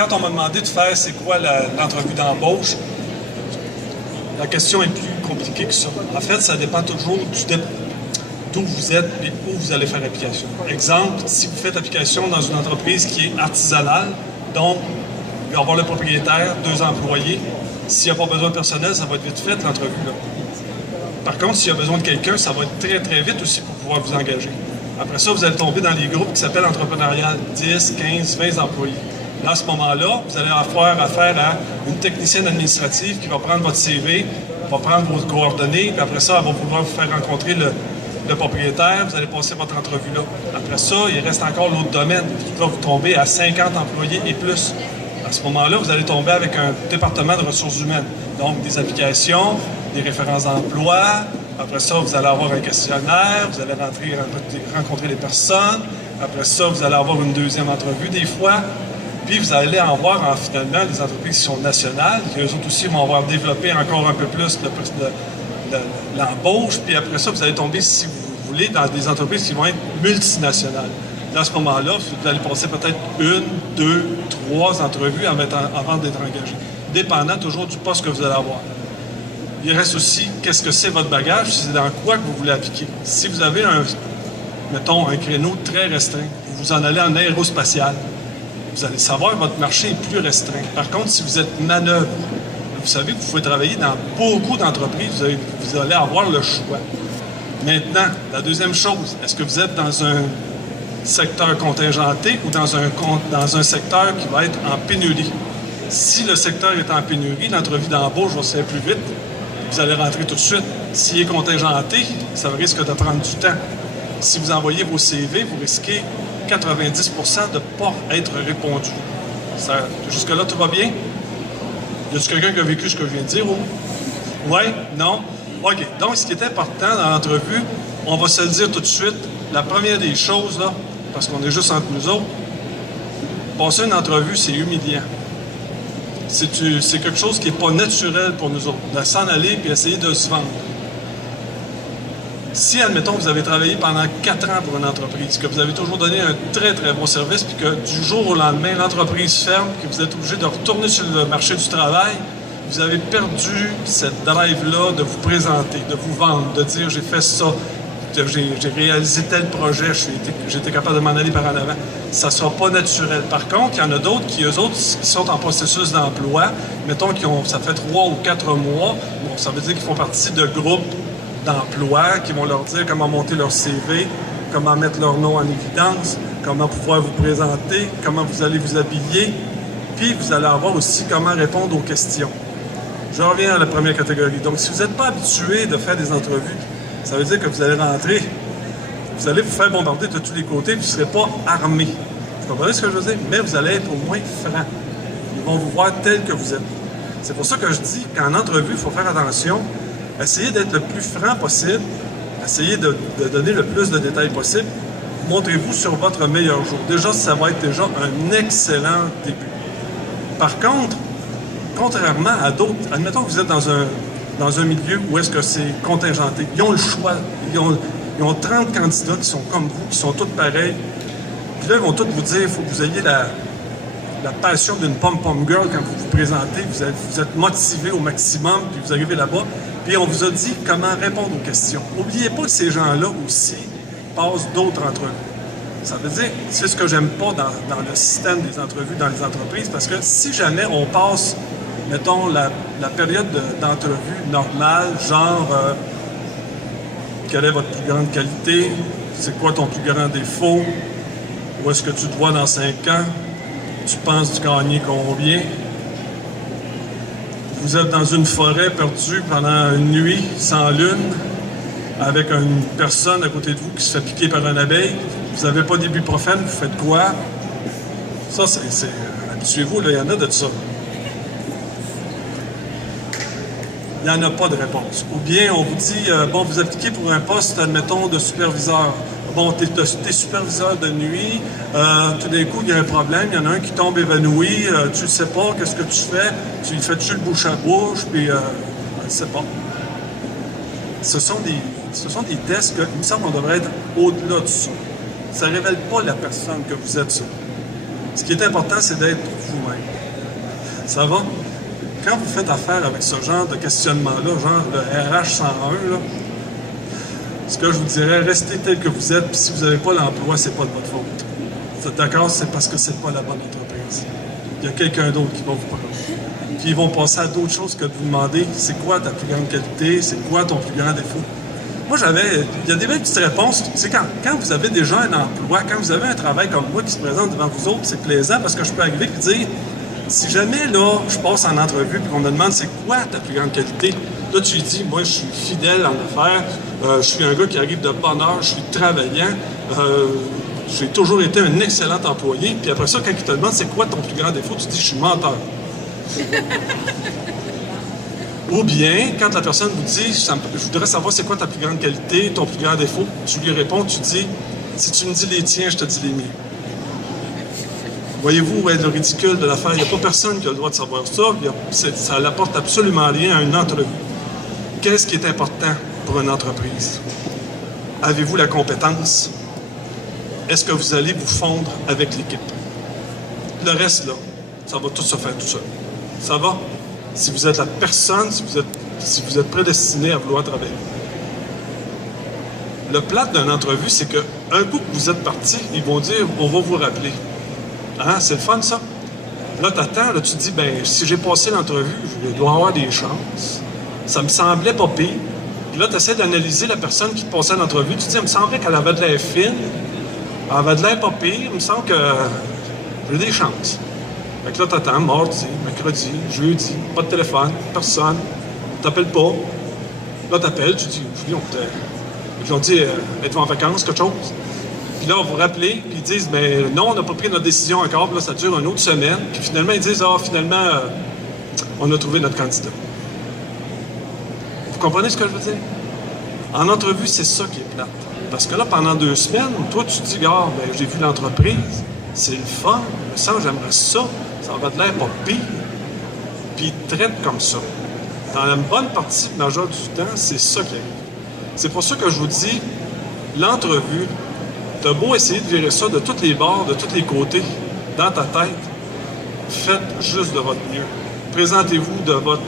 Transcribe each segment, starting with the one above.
quand on m'a demandé de faire c'est quoi l'entrevue d'embauche, la question est plus compliquée que ça. En fait, ça dépend toujours d'où vous êtes et où vous allez faire application. Exemple, si vous faites application dans une entreprise qui est artisanale, donc il va y avoir le propriétaire, 2 employés. S'il n'y a pas besoin de personnel, ça va être vite fait l'entrevue là. Par contre, s'il y a besoin de quelqu'un, ça va être très très vite aussi pour pouvoir vous engager. Après ça, vous allez tomber dans les groupes qui s'appellent entrepreneurial, 10, 15, 20 employés. Là, à ce moment-là, vous allez avoir affaire à une technicienne administrative qui va prendre votre CV, va prendre vos coordonnées, puis après ça, elle va pouvoir vous faire rencontrer le propriétaire, vous allez passer votre entrevue là. Après ça, il reste encore l'autre domaine. Là, vous tombez à 50 employés et plus. À ce moment-là, vous allez tomber avec un département de ressources humaines. Donc, des applications, des références d'emploi. Après ça, vous allez avoir un questionnaire, vous allez rencontrer les personnes. Après ça, vous allez avoir une deuxième entrevue des fois. Puis, vous allez en voir finalement des entreprises qui sont nationales, qui eux autres aussi vont avoir développé encore un peu plus l'embauche. Puis après ça, vous allez tomber, si vous voulez, dans des entreprises qui vont être multinationales. Dans ce moment-là, vous allez passer peut-être 1, 2, 3 entrevues avant d'être engagé, dépendant toujours du poste que vous allez avoir. Il reste aussi, qu'est-ce que c'est votre bagage, c'est dans quoi que vous voulez appliquer. Si vous avez mettons, un créneau très restreint, vous en allez en aérospatial, vous allez savoir que votre marché est plus restreint. Par contre, si vous êtes manœuvre, vous savez que vous pouvez travailler dans beaucoup d'entreprises, vous allez avoir le choix. Maintenant, la deuxième chose, est-ce que vous êtes dans un secteur contingenté ou dans un secteur qui va être en pénurie? Si le secteur est en pénurie, l'entrevue d'embauche va se faire plus vite. Vous allez rentrer tout de suite. S'il est contingenté, ça risque de prendre du temps. Si vous envoyez vos CV, vous risquez 90% de ne pas être répondu. Jusque-là, tout va bien? Y a-t-il quelqu'un qui a vécu ce que je viens de dire? Oui? Non? OK. Donc, ce qui est important dans l'entrevue, on va se le dire tout de suite. La première des choses, là, parce qu'on est juste entre nous autres, passer une entrevue, c'est humiliant. C'est quelque chose qui n'est pas naturel pour nous autres, de s'en aller et essayer de se vendre. Si, admettons, vous avez travaillé pendant 4 ans pour une entreprise, que vous avez toujours donné un très, très bon service, puis que du jour au lendemain, l'entreprise ferme, que vous êtes obligé de retourner sur le marché du travail, vous avez perdu cette drive-là de vous présenter, de vous vendre, de dire « j'ai fait ça ». J'ai réalisé tel projet, j'étais capable de m'en aller par en avant. Ça ne sera pas naturel. Par contre, il y en a d'autres qui sont en processus d'emploi. Mettons ça fait 3 ou 4 mois. Bon, ça veut dire qu'ils font partie de groupes d'emploi qui vont leur dire comment monter leur CV, comment mettre leur nom en évidence, comment pouvoir vous présenter, comment vous allez vous habiller. Puis, vous allez avoir aussi comment répondre aux questions. Je reviens à la première catégorie. Donc, si vous n'êtes pas habitué de faire des entrevues, ça veut dire que vous allez rentrer, vous allez vous faire bombarder de tous les côtés, puis vous ne serez pas armé. Vous comprenez ce que je veux dire? Mais vous allez être au moins franc. Ils vont vous voir tel que vous êtes. C'est pour ça que je dis qu'en entrevue, il faut faire attention. Essayez d'être le plus franc possible. Essayez de donner le plus de détails possible. Montrez-vous sur votre meilleur jour. Déjà, ça va être déjà un excellent début. Par contre, contrairement à d'autres, admettons que vous êtes dans un milieu où est-ce que c'est contingenté. Ils ont le choix. Ils ont 30 candidats qui sont comme vous, qui sont tous pareils. Puis là, ils vont tous vous dire, il faut que vous ayez la passion d'une pom-pom girl quand vous vous présentez. Vous êtes motivé au maximum, puis vous arrivez là-bas. Puis on vous a dit comment répondre aux questions. N'oubliez pas que ces gens-là aussi passent d'autres entrevues. Ça veut dire, c'est ce que j'aime pas dans le système des entrevues dans les entreprises, parce que si jamais on passe, mettons, la période d'entrevue normale, genre, quelle est votre plus grande qualité, c'est quoi ton plus grand défaut, où est-ce que tu te vois dans 5 ans, tu penses gagner combien, vous êtes dans une forêt perdue pendant une nuit, sans lune, avec une personne à côté de vous qui se fait piquer par une abeille, vous n'avez pas d'ibuprofène, vous faites quoi? Ça, c'est habituez-vous, il y en a de ça. Il n'y en a pas de réponse. Ou bien on vous dit, bon, vous appliquez pour un poste, admettons, de superviseur. Bon, t'es superviseur de nuit, tout d'un coup, il y a un problème, il y en a un qui tombe évanoui, tu ne sais pas, qu'est-ce que tu fais? Tu lui fais-tu le bouche à bouche, puis je ne sais pas. Ce sont des tests que, il me semble qu'on devrait être au-delà de ça. Ça ne révèle pas la personne que vous êtes, ça. Ce qui est important, c'est d'être vous-même. Ça va? Quand vous faites affaire avec ce genre de questionnement-là, genre le RH 101, là, ce que je vous dirais, restez tel que vous êtes, puis si vous n'avez pas l'emploi, c'est pas de votre faute. Vous êtes d'accord? C'est parce que c'est pas la bonne entreprise. Il y a quelqu'un d'autre qui va vous prendre. Puis ils vont passer à d'autres choses que de vous demander c'est quoi ta plus grande qualité, c'est quoi ton plus grand défaut. Moi, il y a des belles petites réponses. C'est quand vous avez déjà un emploi, quand vous avez un travail comme moi qui se présente devant vous autres, c'est plaisant parce que je peux arriver et dire si jamais, là, je passe en entrevue et qu'on me demande c'est quoi ta plus grande qualité, là, tu lui dis, moi, je suis fidèle en affaires, je suis un gars qui arrive de bonne heure, je suis travaillant, j'ai toujours été un excellent employé. Puis après ça, quand il te demande c'est quoi ton plus grand défaut, tu dis, je suis menteur. Ou bien, quand la personne vous dit, je voudrais savoir c'est quoi ta plus grande qualité, ton plus grand défaut, tu lui réponds, tu dis, si tu me dis les tiens, je te dis les miens. Voyez-vous où est le ridicule de l'affaire? Il n'y a pas personne qui a le droit de savoir ça. Ça n'apporte absolument rien à une entrevue. Qu'est-ce qui est important pour une entreprise? Avez-vous la compétence? Est-ce que vous allez vous fondre avec l'équipe? Le reste, là, ça va tout se faire tout seul. Ça va? Si vous êtes la personne, si vous êtes prédestiné à vouloir travailler. Le plate d'une entrevue, c'est qu'un coup que vous êtes parti, ils vont dire « on va vous rappeler ». Hein? C'est le fun, ça? Là, t'attends, là, tu te dis, ben, si j'ai passé l'entrevue, je dois avoir des chances. Ça me semblait pas pire. Puis là, tu essaies d'analyser la personne qui te passait l'entrevue. Tu te dis, il me semblait qu'elle avait de l'air fine. Elle avait de l'air pas pire. Il me semble que j'ai des chances. Fait que là, t'attends, mardi, mercredi, jeudi, pas de téléphone, personne. T'appelles pas. Là, t'appelles, tu dis, ils ont dit, êtes-vous en vacances, quelque chose? Puis là, on vous rappelle, puis ils disent, ben non, on n'a pas pris notre décision encore, puis là, ça dure une autre semaine. Puis finalement, ils disent, finalement, on a trouvé notre candidat. Vous comprenez ce que je veux dire? En entrevue, c'est ça qui est plate. Parce que là, pendant 2 semaines, toi, tu te dis, ben, j'ai vu l'entreprise, c'est le fun, me semble, j'aimerais ça va de l'air pas pire. Puis ils te traitent comme ça. Dans la bonne partie majeure du temps, c'est ça qui arrive. C'est pour ça que je vous dis, l'entrevue, t'as beau essayer de gérer ça de tous les bords, de tous les côtés, dans ta tête, faites juste de votre mieux. Présentez-vous de votre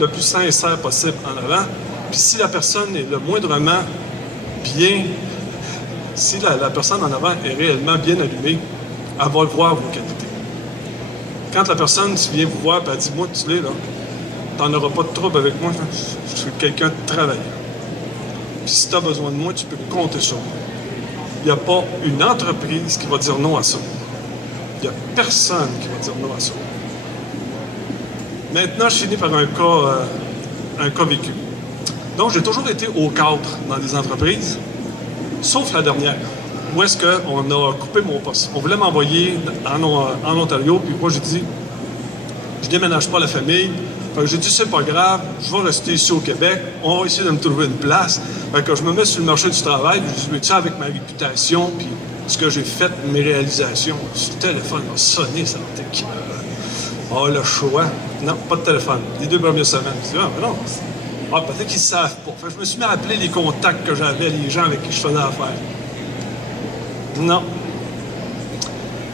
le plus sincère possible en avant. Puis si la personne est le moindrement bien, si la personne en avant est réellement bien allumée, elle va le voir vos qualités. Quand la personne vient vous voir et elle dit « moi, tu l'es là, t'en auras pas de trouble avec moi, je suis quelqu'un de travaillant. Puis si tu as besoin de moi, tu peux compter sur moi. » Il n'y a pas une entreprise qui va dire non à ça. Il n'y a personne qui va dire non à ça. Maintenant, je finis par un cas vécu. Donc, j'ai toujours été au cadre dans des entreprises, sauf la dernière, où est-ce qu'on a coupé mon poste. On voulait m'envoyer en Ontario, puis moi, j'ai dit, je déménage pas la famille. Fait que j'ai dit, c'est pas grave, je vais rester ici au Québec, on va essayer de me trouver une place. Fait que je me mets sur le marché du travail, puis je dis, avec ma réputation, puis ce que j'ai fait, mes réalisations. Le téléphone va sonner, ça va être le choix. Non, pas de téléphone. Les 2 premières semaines. Je dis, non. Peut-être qu'ils ne savent pas. Fait que je me suis mis à appeler les contacts que j'avais, les gens avec qui je faisais affaire. Non.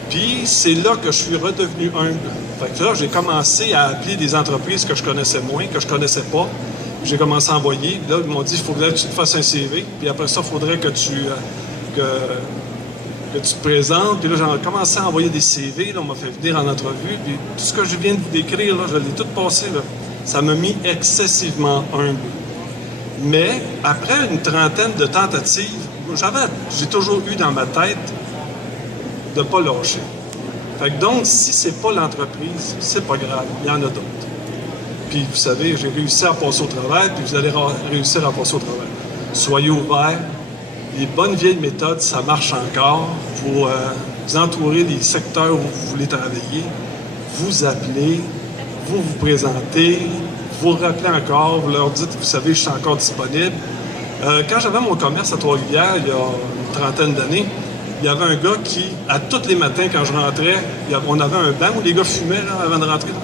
Puis c'est là que je suis redevenu humble. Fait que là, j'ai commencé à appeler des entreprises que je connaissais moins, que je connaissais pas. J'ai commencé à envoyer. Puis là, ils m'ont dit, il faudrait que tu te fasses un CV. Puis après ça, il faudrait que tu te présentes. Puis là, j'ai commencé à envoyer des CV. Là, on m'a fait venir en entrevue. Puis tout ce que je viens de vous décrire, là, je l'ai tout passé. Là. Ça m'a mis excessivement humble. Mais après une trentaine de tentatives, j'ai toujours eu dans ma tête de ne pas lâcher. Fait que donc, si c'est pas l'entreprise, c'est pas grave, il y en a d'autres. Puis vous savez, j'ai réussi à passer au travail, puis vous allez réussir à passer au travail. Soyez ouverts. Les bonnes vieilles méthodes, ça marche encore. Vous entourez les secteurs où vous voulez travailler, vous appelez, vous présentez, vous rappelez encore, vous leur dites, vous savez, je suis encore disponible. Quand j'avais mon commerce à Trois-Rivières, il y a une trentaine d'années, il y avait un gars qui, à tous les matins, quand je rentrais, on avait un banc où les gars fumaient là, avant de rentrer. Là.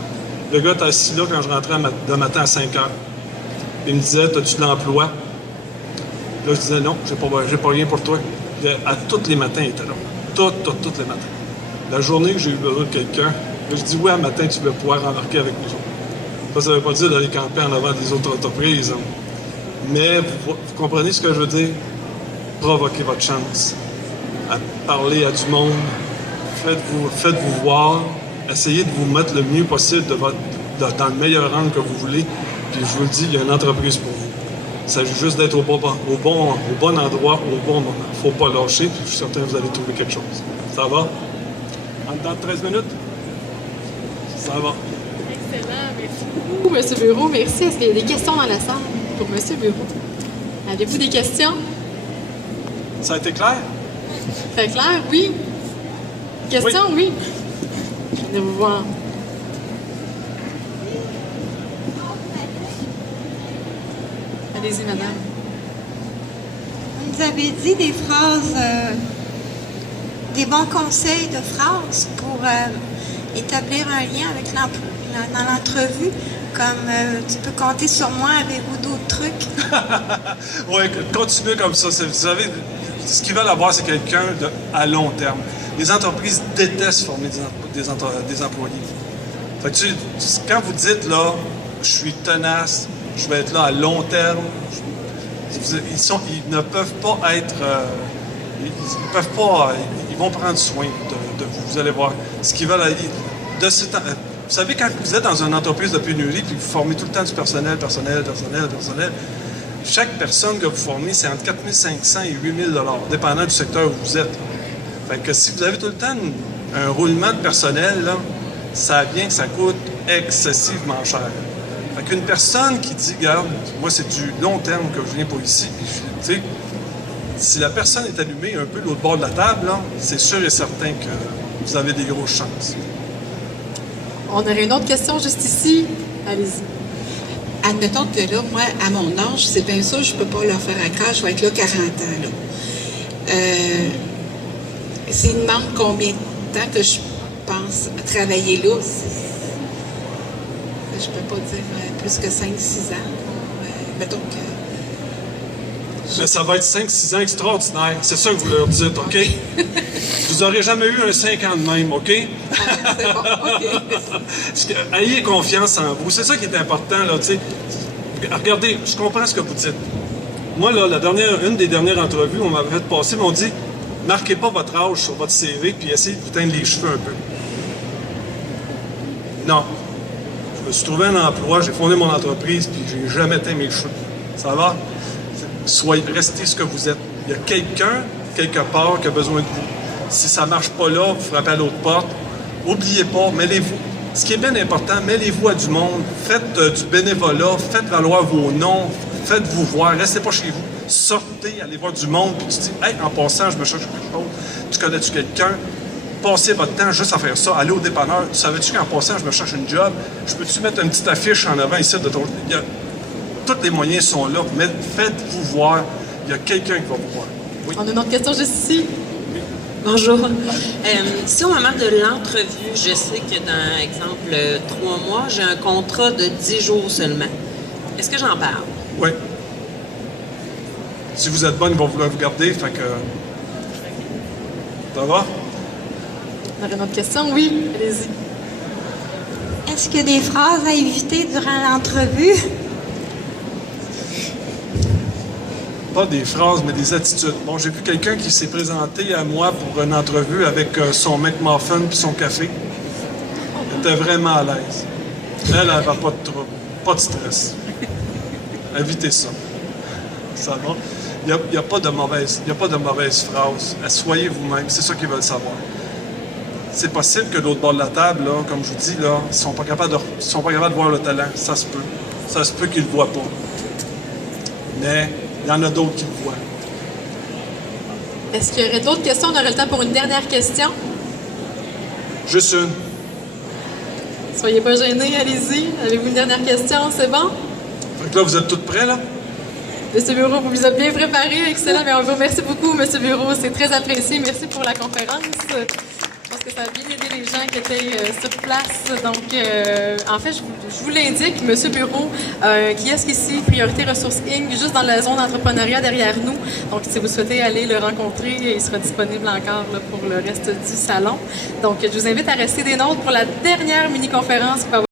Le gars était assis là quand je rentrais le matin à 5 heures. Il me disait, as-tu de l'emploi? Là, je disais, non, j'ai pas rien pour toi. À tous les matins, il était là. Tous les matins. La journée que j'ai eu besoin de quelqu'un, je dis oui, un matin, tu vas pouvoir embarquer avec nous autres. Ça ne veut pas dire d'aller camper en avant des autres entreprises. Hein. Mais vous comprenez ce que je veux dire? Provoquez votre chance. À parler à du monde. Faites-vous voir. Essayez de vous mettre le mieux possible dans le meilleur angle que vous voulez. Puis je vous le dis, il y a une entreprise pour vous. Il s'agit juste d'être au bon endroit, au bon moment. Il ne faut pas lâcher, puis je suis certain que vous allez trouver quelque chose. Ça va? En dedans de 13 minutes? Ça va. Excellent, merci beaucoup, M. Bureau. Merci. Est-ce qu'il y a des questions dans la salle pour M. Bureau? Avez-vous des questions? Ça a été clair? C'est clair? Oui. Question? Oui. Je vais vous voir. Allez-y, madame. Vous avez dit des phrases, des bons conseils de phrases pour établir un lien avec dans l'entrevue, comme tu peux compter sur moi, avez-vous d'autres trucs? Oui, continuez comme ça. Vous savez, ce qu'ils veulent avoir, c'est quelqu'un à long terme. Les entreprises détestent former des employés. Fait que quand vous dites, là, je suis tenace, je vais être là à long terme, ils ne peuvent pas être... ils vont prendre soin de vous. Vous allez voir. Ce qu'ils veulent... vous savez, quand vous êtes dans une entreprise de pénurie puis vous formez tout le temps du personnel, chaque personne que vous formez, c'est entre 4 500 et 8 000 $, dépendant du secteur où vous êtes. Fait que si vous avez tout le temps un roulement de personnel, là, ça vient que ça coûte excessivement cher. Fait qu'une personne qui dit, regarde, moi c'est du long terme que je viens pour ici, puis tu sais, si la personne est allumée un peu de l'autre bord de la table, là, c'est sûr et certain que vous avez des grosses chances. On aurait une autre question juste ici. Allez-y. Admettons que là, moi, à mon âge, c'est bien sûr, je ne peux pas leur faire un cas, je vais être là 40 ans. Là. S'il demande combien de temps que je pense travailler là, je ne peux pas dire plus que 5-6 ans. Mettons que... Mais ça va être 5-6 ans extraordinaires. C'est ça que vous leur dites, OK? Vous n'aurez jamais eu un 5 ans de même, OK? C'est bon, OK. Ayez confiance en vous. C'est ça qui est important, là, tu sais. Regardez, je comprends ce que vous dites. Moi, là, une des dernières entrevues, on m'avait fait passer, ils m'ont dit, marquez pas votre âge sur votre CV, puis essayez de vous teindre les cheveux un peu. Non. Je me suis trouvé un emploi, j'ai fondé mon entreprise, puis j'ai jamais teint mes cheveux. Ça va? Restez ce que vous êtes. Il y a quelqu'un, quelque part, qui a besoin de vous. Si ça ne marche pas là, vous frappez à l'autre porte. N'oubliez pas, mêlez-vous. Ce qui est bien important, mêlez-vous à du monde. Faites du bénévolat, faites valoir vos noms, faites-vous voir. Restez pas chez vous. Sortez, allez voir du monde, puis tu dis, hey, en passant, je me cherche quelque chose. Tu connais-tu quelqu'un? Passez votre temps juste à faire ça. Allez au dépanneur. Tu savais-tu qu'en passant, je me cherche une job? Je peux-tu mettre une petite affiche en avant ici de ton... Tous les moyens sont là, mais faites-vous voir. Il y a quelqu'un qui va vous voir. Oui. On a une autre question juste ici. Bonjour. Si au moment de l'entrevue, je sais que dans, exemple, 3 mois, j'ai un contrat de 10 jours seulement, est-ce que j'en parle? Oui. Si vous êtes bonne, ils vont vouloir vous garder, fait que... Ça va? On aurait une autre question? Oui, allez-y. Est-ce qu'il y a des phrases à éviter durant l'entrevue? Pas des phrases, mais des attitudes. Bon, j'ai vu quelqu'un qui s'est présenté à moi pour une entrevue avec son McMuffin puis son café. Elle était vraiment à l'aise. Elle n'avait pas de trouble, pas de stress. Évitez ça. Ça va? Il n'y a pas de mauvaise phrase. Soyez vous-même, c'est ça qu'ils veulent savoir. C'est possible que de l'autre bord de la table, là, comme je vous dis, là, ils ne sont pas capables de voir le talent. Ça se peut. Ça se peut qu'ils ne le voient pas. Mais il y en a d'autres qui le voient. Est-ce qu'il y aurait d'autres questions? On aurait le temps pour une dernière question. Juste une. Soyez pas gênés, allez-y. Avez-vous une dernière question? C'est bon? Fait que là, vous êtes tous prêts, là? Monsieur Bureau, vous vous êtes bien préparé. Excellent. Mais on vous remercie beaucoup, Monsieur Bureau. C'est très apprécié. Merci pour la conférence. pense que ça a bien aidé les gens qui étaient sur place. Donc, en fait, je vous l'indique, M. Bureau, qui est ici, Priorité Ressources Inc., juste dans la zone d'entrepreneuriat derrière nous. Donc, si vous souhaitez aller le rencontrer, il sera disponible encore là, pour le reste du salon. Donc, je vous invite à rester des nôtres pour la dernière mini-conférence qui va avoir